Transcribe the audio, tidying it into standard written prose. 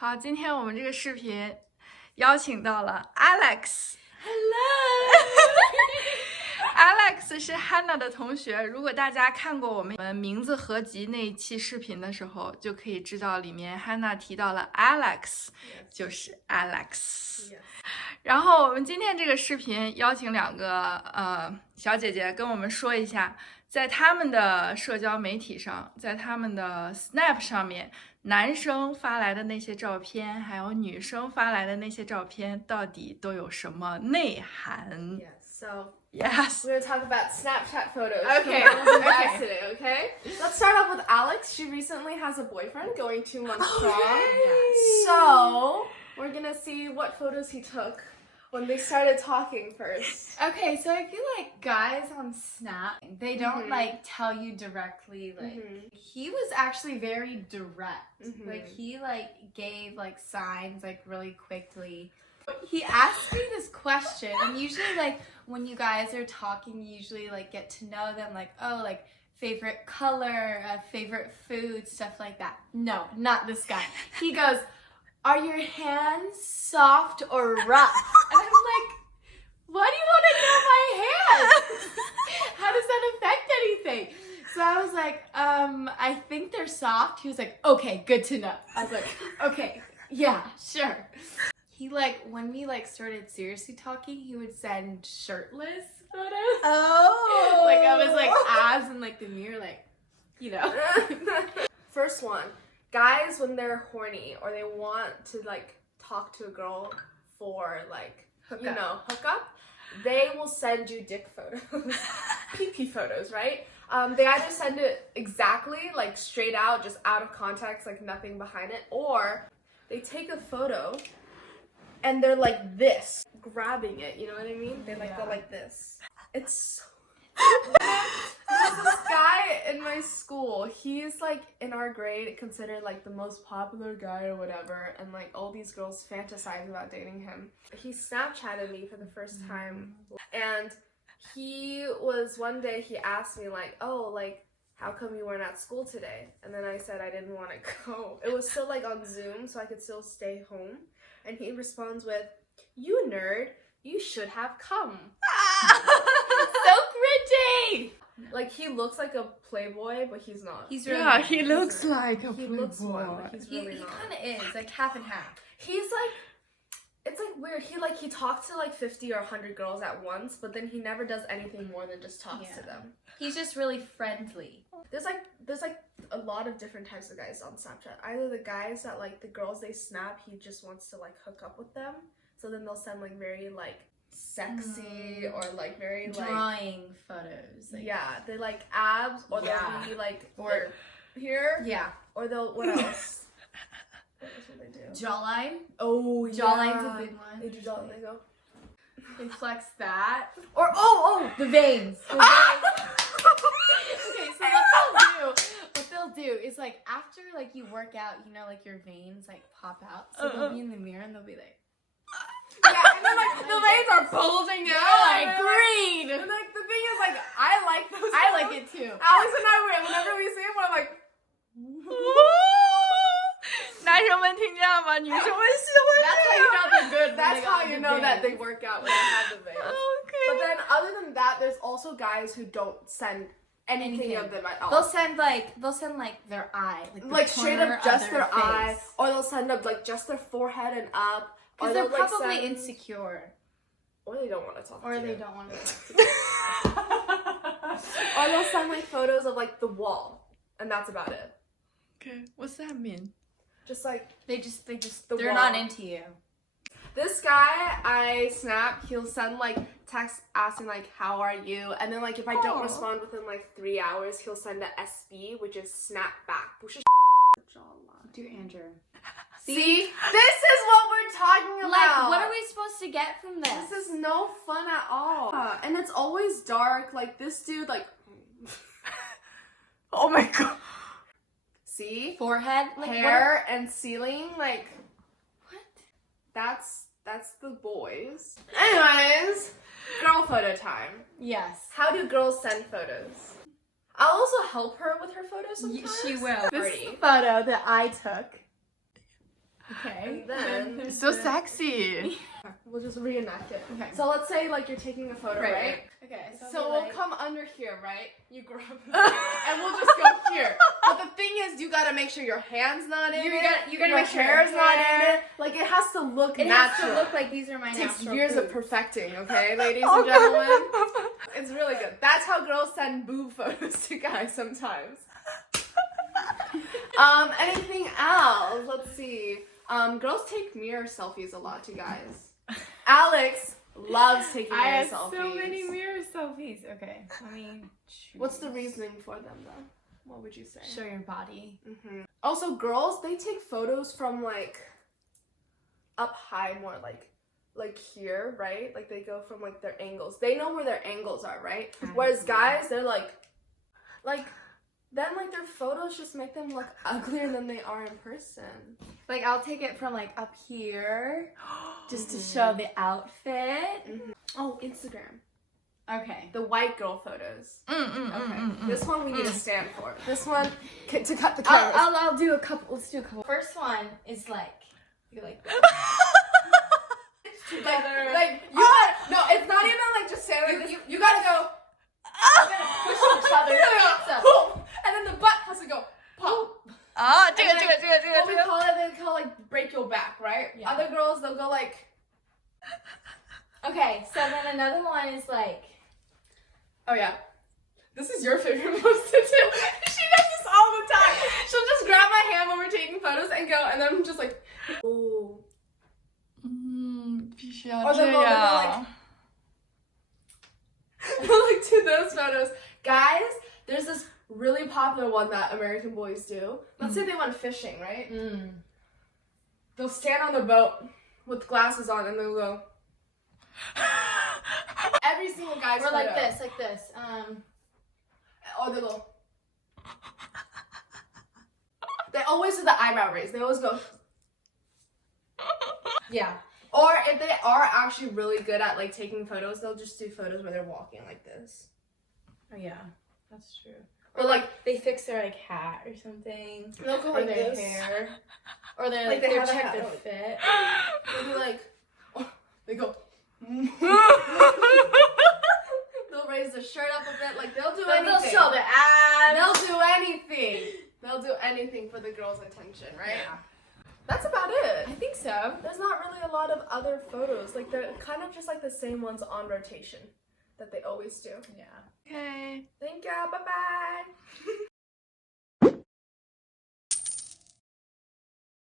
好，今天我们这个视频邀请到了 Alex。Hello。Alex 是 Hannah 的同学。如果大家看过我们名字合集那一期视频的时候，就可以知道里面 Hannah 提到了 Alex， 就是 Alex。然后我们今天这个视频邀请两个小姐姐跟我们说一下，在他们的社交媒体上，在他们的 Snap 上面，男生发来的那些照片，还有女生发来的那些照片，到底都有什么内涵？ So Yes. we're gonna talk about Snapchat photos. Okay. Okay. Today, okay? Let's start off with Alex. She recently has a boyfriend going 2 months strong. So we're gonna see what photos he took when they started talking first. Okay, so I feel like guys on Snap, they don't like tell you directly. Like he was actually very direct. Like he like gave like signs like really quickly. He asked me this question, and usually like when you guys are talking, you usually like get to know them, like, oh, like favorite color, favorite food, stuff like that. No, not this guy. He goes, are your hands soft or rough? And I'm like, why do you want to know my hands? How does that affect anything? So I was like, I think they're soft. He was like, okay, good to know. I was like, okay, yeah, sure. He like, when we like started seriously talking, he would send shirtless photos. Oh. Like I was like abs in like the mirror, like, you know. First one. Guys, when they're horny or they want to like talk to a girl for like, hook up, they will send you dick photos, pee-pee photos, right? They either send it exactly, like straight out, just out of context, like nothing behind it, or they take a photo and they're like this, grabbing it, you know what I mean? They like go like this. It's so... There's this guy in my school, he's like in our grade considered like the most popular guy or whatever, and like all these girls fantasize about dating him. He Snapchatted me for the first time, and one day he asked me like, oh, like, how come you weren't at school today? And then I said I didn't want to go. It was still like on Zoom, so I could still stay home. And he responds with, you nerd, you should have come. So cringy! Like, he looks like a playboy, but he's not. He's really Yeah, he looks like a He looks one, playboy. but he's He really not. kind of is, like half and half. He's like, it's like weird. He talks to like 50 or 100 girls at once, but then he never does anything more than just talks to them. He's just really friendly. There's like a lot of different types of guys on Snapchat. Either the guys that like the girls they snap, he just wants to like hook up with them. So then they'll send like very like sexy or like very like Drawing photos. Like, yeah, they like abs, or they'll be like or here, yeah, or they'll what else? What else will they do? jawline. Oh, Jawline's a big one. They do jawline. They go. They flex that. Or The veins. The veins. Okay, so what they'll do is like after like you work out, you know, like your veins like pop out. So they'll be in the mirror and they'll be like, yeah, and then like the veins are bulging out, like green. And like the thing is, like I like those. I like it too. Alex and I, whenever we see them, we're like. 男生们听见了吗？女生们喜欢 That's how you know they're good. That's how you know that they work out when they have the veins. Okay. But then, other than that, there's also guys who don't send anything of them at all. They'll send like their eye, like straight up just their eye, face. or they'll send up like just their forehead and up. Because they're probably insecure. Or they don't want to talk to you. Or they don't want to talk to you. Or they'll send like photos of like the wall, and that's about it. Okay, what's that mean? Just like They're wall. not into you. This guy I snap, he'll send like text asking like how are you, and then like if I don't respond within like 3 hours, he'll send a SB, which is snap back. Dear Andrew. See? This is what we're talking about. Like, what are we supposed to get from this? This is no fun at all. And it's always dark. Like this dude, like. Oh my god. See? Forehead, like, hair, and ceiling, like. What? That's the boys. Anyways, girl photo time. Yes. How do girls send photos? I'll also help her with her photos sometimes. She will. This is the photo that I took. Okay. And then So sexy. we'll just reenact it. Okay. So let's say like you're taking a photo, right? Okay. So we'll come under here, right? You grab it, and we'll just go here. But the thing is, you gotta make sure your hand's not in it. You gotta your make sure your hair's not in hair- it. Like it has to look It natural. has to look like these are my It takes natural years of boobs. perfecting, okay, ladies and gentlemen? It's really good. That's how girls send boob photos to guys sometimes. Anything else? Let's see. Girls take mirror selfies a lot to guys. Alex loves taking mirror I have selfies. so many mirror selfies. Okay, let me choose. What's the reasoning for them though? What would you say? Show your body. Also, girls, they take photos from like up high more, like here, right? Like they go from like their angles. They know where their angles are, right? Whereas guys, they're like then like their photos just make them look uglier than they are in person. Like I'll take it from like up here, just to show the outfit. Oh, Instagram. Okay. The white girl photos. Okay. This one we need to stand for. This one to cut the cameras. I'll do a couple. Let's do a couple. First one is like you like. Together. Like you gotta, no, it's not even like just say like this. You gotta go. You gotta push each other. You gotta go, boom, and then the butt has to go pop. Ah, And then, what we call it, they call like break your back, right? Yeah. Other girls, they'll go like. Okay, so then another one is like. Oh yeah, this is your favorite pose to do. She does this all the time. She'll just grab my hand when we're taking photos and go, and then I'm just like, ooh. 必须要 Or 这 they'll go 样。 like to those photos. Guys, there's this really popular one that American boys do. Let's say they went fishing, right? They'll stand on the boat with glasses on and they'll go. Every single guy's Or like photo. this, like this. Or they go. They always do the eyebrow raise. They always go. Yeah. Or if they are actually really good at like taking photos, they'll just do photos where they're walking like this. Oh yeah, that's true. Or like they fix their like hat or something. they'll go Or like their this. hair. Or they're Like like, they they have a check hat their on. fit. They'll be like, oh, they go. They'll raise their shirt up a bit. Like they'll do anything. They'll show their abs. They'll do anything. They'll do anything for the girls' attention, right? Yeah. That's about it. I think so. There's not really a lot of other photos. Like they're kind of just like the same ones on rotation that they always do. Yeah. Okay. Thank you. Bye bye.